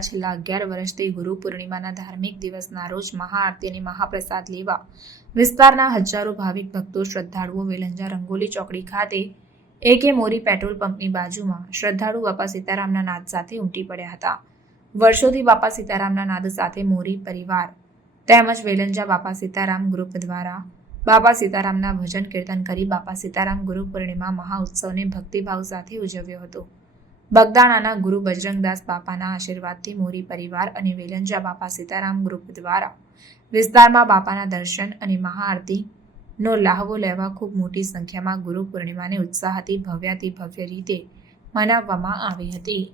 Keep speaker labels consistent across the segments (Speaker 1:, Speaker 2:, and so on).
Speaker 1: છેલ્લા અગિયાર વર્ષથી ગુરુ પૂર્ણિમાના ધાર્મિક દિવસના રોજ મહાઆરતી અને મહાપ્રસાદ લેવા વિસ્તારના હજારો ભાવિક ભક્તો શ્રદ્ધાળુઓ વેલંજા રંગોલી ચોકડી ખાતે એકે મોરી પેટ્રોલ પંપની બાજુમાં શ્રદ્ધાળુ બાપા સીતારામના નાદ સાથે ઉમટી પડ્યા હતા. વર્ષોથી બાપા સીતારામના નાદ સાથે મોરી પરિવાર તેમજ વેલંજા બાપા સીતારામ ગ્રુપ દ્વારા બાપા સીતારામના ભજન કીર્તન કરી બાપા સીતારામ ગુરુ પૂર્ણિમા મહાઉત્સવને ભક્તિભાવ સાથે ઉજવ્યો હતો. બગદાણાના ગુરુ બજરંગદાસ બાપાના આશીર્વાદથી મોરી પરિવાર અને વેલંજા બાપા સીતારામ ગ્રુપ દ્વારા વિસ્તારમાં બાપાના દર્શન અને મહાઆરતી નો લાહવો લેવા ખૂબ મોટી સંખ્યામાં ગુરુ પૂર્ણિમાને ઉત્સાહથી ભવ્યાતિ ભવ્ય રીતે મનાવવામાં આવી હતી.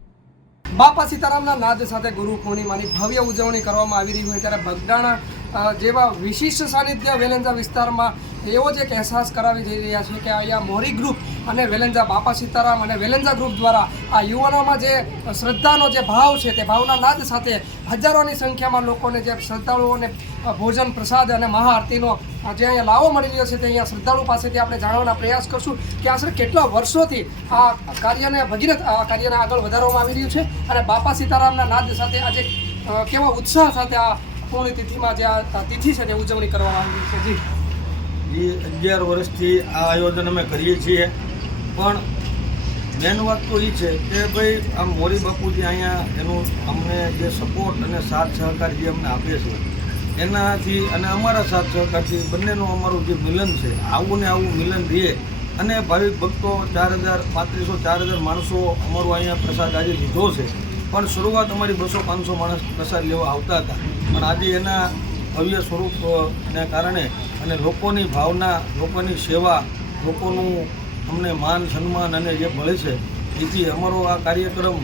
Speaker 2: બાપા સીતારામના નાદ સાથે ગુરુ પૂર્ણિમાની ભવ્ય ઉજવણી કરવામાં આવી રહી હોય ત્યારે બગદાણા જેવા વિશિષ્ટ સાનિધ્ય વેલેન્જા વિસ્તારમાં એવો જ એક અહેસાસ કરાવી જઈ રહ્યા છે કે અહીંયા મોરી ગ્રુપ અને વેલેન્જા બાપા સીતારામ અને વેલેન્જા ગ્રુપ દ્વારા આ યુવાનોમાં જે શ્રદ્ધાનો જે ભાવ છે તે ભાવના નાદ સાથે હજારોની સંખ્યામાં લોકોને જે શ્રદ્ધાળુઓને ભોજન, પ્રસાદ અને મહાઆરતીનો જે અહીંયા લાવો મળી રહ્યો છે તે અહીંયા શ્રદ્ધાળુ પાસેથી આપણે જાણવાના પ્રયાસ કરશું કે આશરે કેટલા વર્ષોથી આ કાર્યને ભગીરથ આ કાર્યને આગળ વધારવામાં આવી રહ્યું છે અને બાપા સીતારામના નાદ સાથે આજે કેવા ઉત્સાહ સાથે આ પૂર્ણ તિથિમાં જે આ તિથિ છે તે ઉજવણી કરવામાં આવી છે. જી.
Speaker 3: જી, અગિયાર વર્ષથી આ આયોજન અમે કરીએ છીએ. પણ મેન વાત તો એ છે કે ભાઈ, આમ મોરી બાપુજી અહીંયા એનું અમને જે સપોર્ટ અને સાથ સહકાર જે અમને આપે છે, એનાથી અને અમારા સાથ સહકારથી બંનેનું અમારું જે મિલન છે, આવું ને આવું મિલન રહે. અને ભાવિક ભક્તો ચાર હજાર, પાંત્રીસો ચાર હજાર માણસો અમારો અહીંયા પ્રસાદ આજે લીધો છે. પણ શરૂઆત અમારી બસો પાંચસો માણસ પ્રસાદ લેવા આવતા હતા. પણ આજે એના ભવ્ય સ્વરૂપને કારણે અને લોકોની ભાવના, લોકોની સેવા, લોકોનું અમને માન, સન્માન અને જે મળે છે, એથી અમારો આ કાર્યક્રમ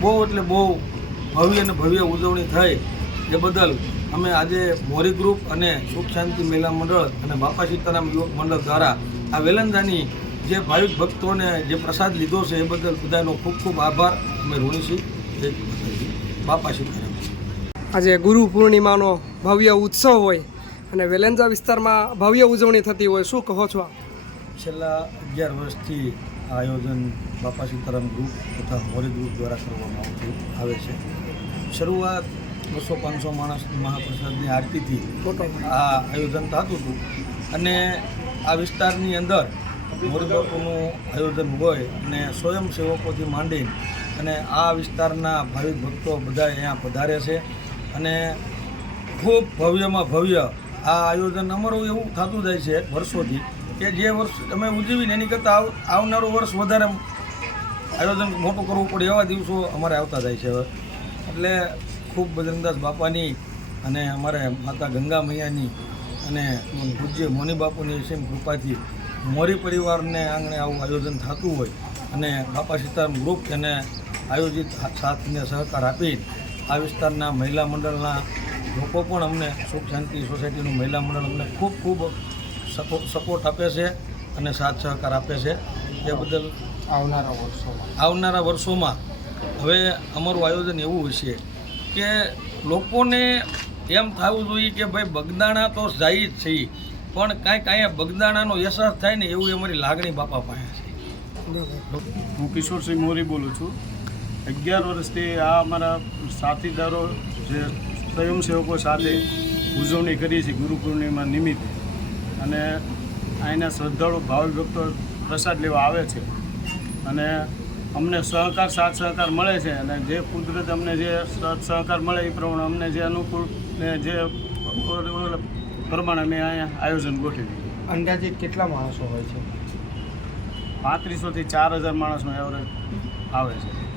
Speaker 3: બહુ એટલે બહુ ભવ્ય અને ભવ્ય ઉજવણી થઈ. એ બદલ અમે આજે મોરી ગ્રુપ અને સુખ શાંતિ મહિલા મંડળ અને બાપા સીતારામ યુવક મંડળ દ્વારા આ વેલંદાની જે ભાવિક ભક્તોને જે પ્રસાદ લીધો છે, એ બદલ બધાનો ખૂબ ખૂબ આભાર. અમે ઋણી છીએ. બાપા સીતારામ.
Speaker 2: આજે ગુરુ પૂર્ણિમાનો ભવ્ય ઉત્સવ હોય અને વેલેન્જા વિસ્તારમાં ભવ્ય ઉજવણી થતી હોય, શું કહો છો
Speaker 3: છેલ્લા અગિયાર વર્ષથી આયોજન બાપા સીતારામ ગ્રુપ તથા મોરી ગ્રુપ દ્વારા કરવામાં આવતું આવે છે. શરૂઆત બસો પાંચસો માણસ મહાપ્રસાદની આરતીથી આ આયોજન થતું હતું. અને આ વિસ્તારની અંદર મોરી આયોજન હોય અને સ્વયંસેવકોથી માંડી અને આ વિસ્તારના ભાવિક ભક્તો બધા અહીંયા પધારે છે. અને ખૂબ ભવ્યમાં ભવ્ય આ આયોજન અમારું એવું થતું જાય છે વર્ષોથી કે જે વર્ષ અમે ઉજવીને એની કરતાં આવ, આવનારું વર્ષ વધારે આયોજન મોટું કરવું પડે એવા દિવસો અમારે આવતા જાય છે હવે. એટલે ખૂબ બજરંગદાસ બાપાની અને અમારે માતા ગંગા મૈયાની અને પૂજ્ય મોની બાપુની સેમ કૃપાથી મોરી પરિવારને આંગણે આવું આયોજન થતું હોય અને બાપા સીતારામ ગ્રુપ એને આયોજિત સાથને સહકાર આપી આ વિસ્તારના મહિલા મંડળના લોકો પણ અમને સુખ શાંતિ સોસાયટીનું મહિલા મંડળ અમને ખૂબ ખૂબ સપોર્ટ આપે છે અને સાથ સહકાર આપે છે. એ બદલ
Speaker 2: આવનારા વર્ષોમાં.
Speaker 3: આવનારા વર્ષોમાં હવે અમારું આયોજન એવું હશે કે લોકોને એમ થવું જોઈએ કે ભાઈ બગદાણા તો જાય જ છે પણ કાંઈક અહીંયા બગદાણાનો અહેસાસ થાય ને એવું અમારી લાગણી બાપા પાસે છે.
Speaker 4: હું કિશોરસિંહ મોરી બોલું છું. અગિયાર વર્ષથી આ અમારા સાથીદારો જે સ્વયંસેવકો સાથે ઉજવણી કરી છે ગુરુ પૂર્ણિમા નિમિત્તે. અને અહીંના શ્રદ્ધાળુ ભાવિ ભક્તો પ્રસાદ લેવા આવે છે. અને અમને સહકાર સાથ સહકાર મળે છે અને જે કુદરત અમને જે સહકાર મળે એ પ્રમાણે અમને જે અનુકૂળ ને જે પ્રમાણે અમે અહીંયા આયોજન ગોઠવી
Speaker 2: અંદાજિત કેટલા માણસો હોય છે?
Speaker 4: પાંત્રીસોથી ચાર હજાર માણસનો એવરેજ આવે છે.